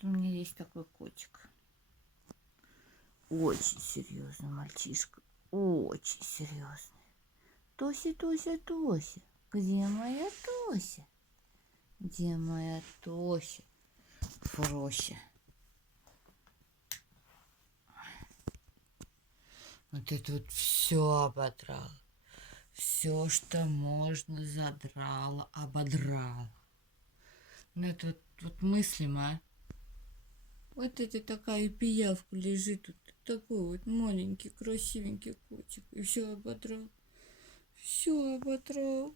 Вот у меня есть такой котик. Очень серьезный мальчишка. Очень серьезный. Тося, Тося, Тося. Где моя Тося? Где моя Тося? Фрося. Вот это вот все ободрала. Все, что можно, задрала, ободрала. Ну это вот мыслимо, а? Вот это такая пиявка лежит тут. Такой вот маленький, красивенький котик. И все ободрал. Все ободрал.